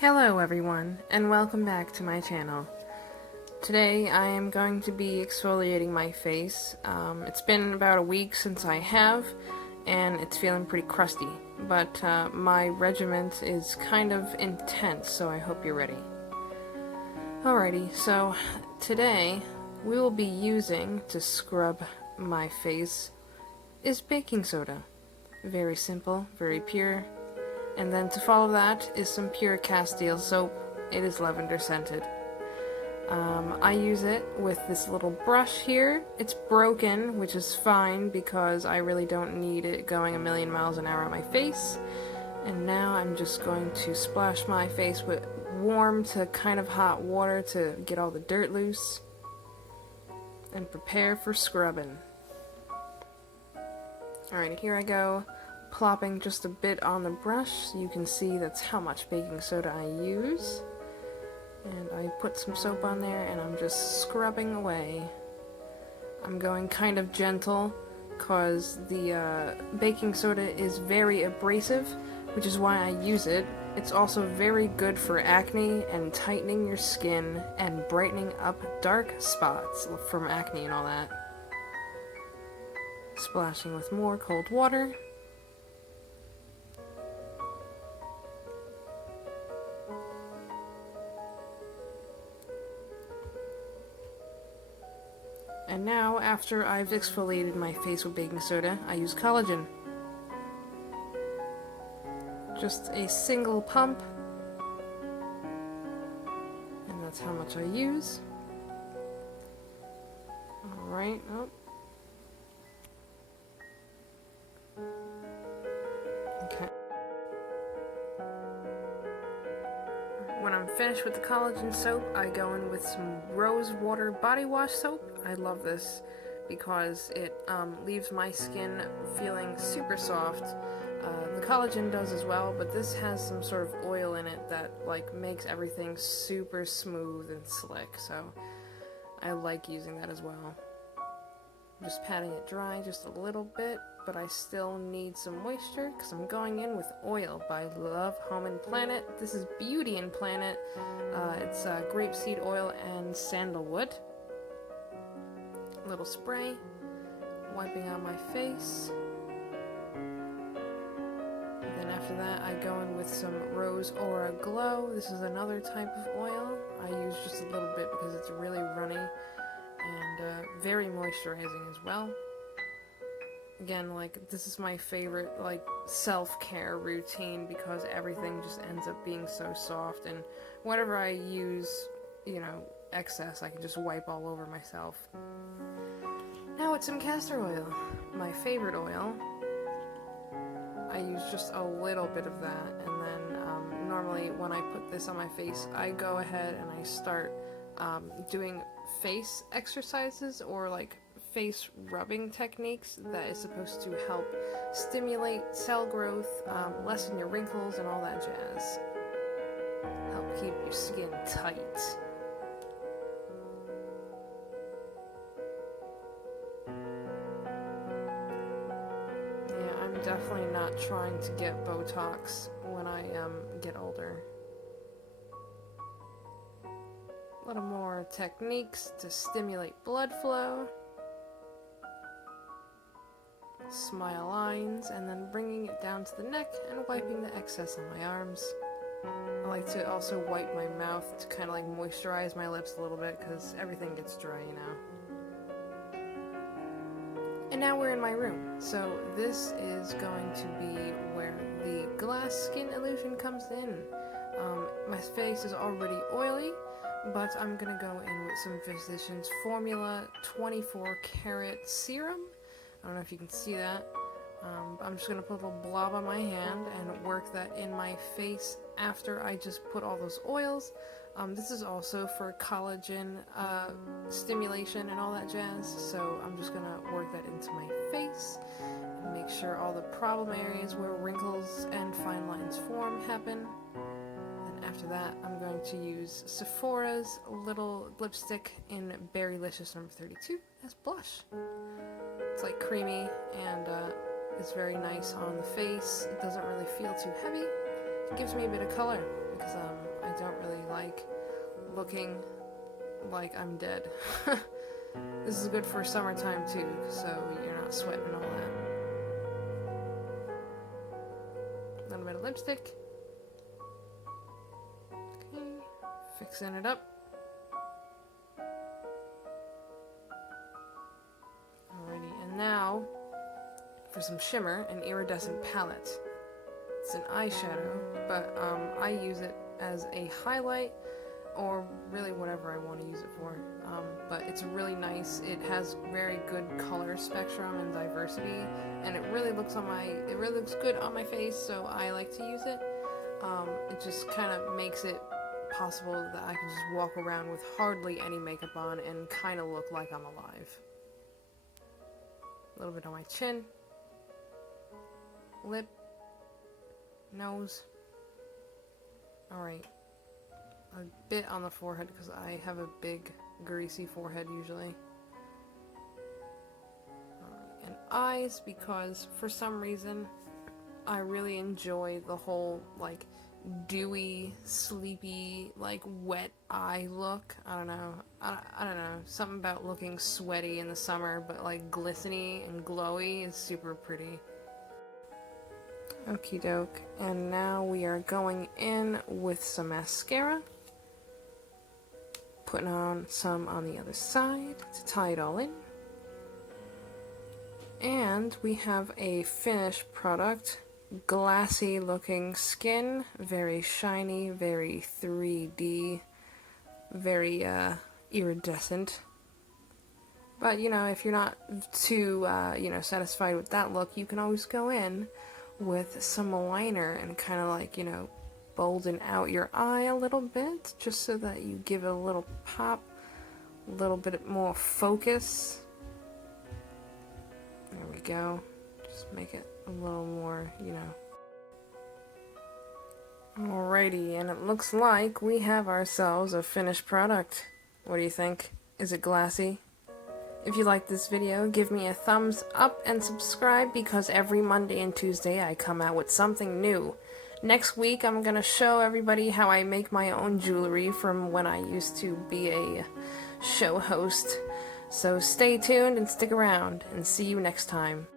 Hello everyone, and welcome back to my channel. Today I am going to be exfoliating my face. It's been about a week since I have, and it's feeling pretty crusty, but my regimen is kind of intense, so I hope you're ready. Alrighty, so today we will be using to scrub my face is baking soda. Very simple, very pure. And then to follow that is some pure Castile soap. It is lavender scented. I use it with this little brush here. It's broken, which is fine because I really don't need it going a million miles an hour on my face. And now I'm just going to splash my face with warm to kind of hot water to get all the dirt loose and prepare for scrubbing. Alright, here I go. Plopping just a bit on the brush so you can see that's how much baking soda I use. And I put some soap on there and I'm just scrubbing away. I'm going kind of gentle because the baking soda is very abrasive, which is why I use it. It's also very good for acne and tightening your skin and brightening up dark spots from acne and all that. Splashing with more cold water. And now, after I've exfoliated my face with baking soda, I use collagen. Just a single pump. And that's how much I use. Alright, oh. Okay. When I'm finished with the collagen soap, I go in with some rose water body wash soap. I love this because it leaves my skin feeling super soft. The collagen does as well, but this has some sort of oil in it that makes everything super smooth and slick, so I like using that as well. I'm just patting it dry just a little bit, but I still need some moisture because I'm going in with oil by Love Home and Planet. This is Beauty and Planet. It's grapeseed oil and sandalwood. Little spray, wiping on my face. And then after that I go in with some Rose Aura Glow. This is another type of oil. I use just a little bit because it's really runny and very moisturizing as well. Again, this is my favorite self-care routine because everything just ends up being so soft, and whatever I use, excess, I can just wipe all over myself. Now it's some castor oil, my favorite oil. I use just a little bit of that, and then normally when I put this on my face, I go ahead and I start doing face exercises or face rubbing techniques that is supposed to help stimulate cell growth, lessen your wrinkles and all that jazz. Help keep your skin tight. Yeah, I'm definitely not trying to get Botox when I get older. A little more techniques to stimulate blood flow. Smile lines, and then bringing it down to the neck and wiping the excess on my arms. I like to also wipe my mouth to kind of moisturize my lips a little bit because everything gets dry, And now we're in my room. So this is going to be where the glass skin illusion comes in. My face is already oily, but I'm gonna go in with some Physicians Formula 24 karat serum. I don't know if you can see that. I'm just going to put a little blob on my hand and work that in my face after I just put all those oils. This is also for collagen stimulation and all that jazz, so I'm just going to work that into my face and make sure all the problem areas where wrinkles and fine lines form happen. And after that, I'm going to use Sephora's little lipstick in Berrylicious number 32 as blush. It's creamy and it's very nice on the face. It doesn't really feel too heavy. It gives me a bit of color because I don't really like looking like I'm dead. This is good for summertime too, so you're not sweating and all that. A little bit of lipstick. Okay, fixing it up. Alrighty, and now for some shimmer, an iridescent palette. It's an eyeshadow, but I use it as a highlight, or really whatever I want to use it for. But it's really nice. It has very good color spectrum and diversity, and it really looks good on my face, so I like to use it. It just kind of makes it possible that I can just walk around with hardly any makeup on and kind of look like I'm alive. A little bit on my chin, lip, nose. Alright. A bit on the forehead because I have a big, greasy forehead usually. And eyes because for some reason I really enjoy the whole like dewy, sleepy, like wet eye look. I don't know. I don't know. Something about looking sweaty in the summer but like glistening and glowy is super pretty. Okie doke. And now we are going in with some mascara. Putting on some on the other side to tie it all in. And we have a finished product. Glassy looking skin, very shiny, very 3D, very iridescent. But you know, if you're not too satisfied with that look, you can always go in with some liner and kind of like, bolden out your eye a little bit, just so that you give it a little pop, a little bit more focus. There we go. Just make it a little more, Alrighty, and it looks like we have ourselves a finished product. What do you think? Is it glassy? If you like this video, give me a thumbs up and subscribe because every Monday and Tuesday I come out with something new. Next week I'm going to show everybody how I make my own jewelry from when I used to be a show host. So stay tuned and stick around, and see you next time.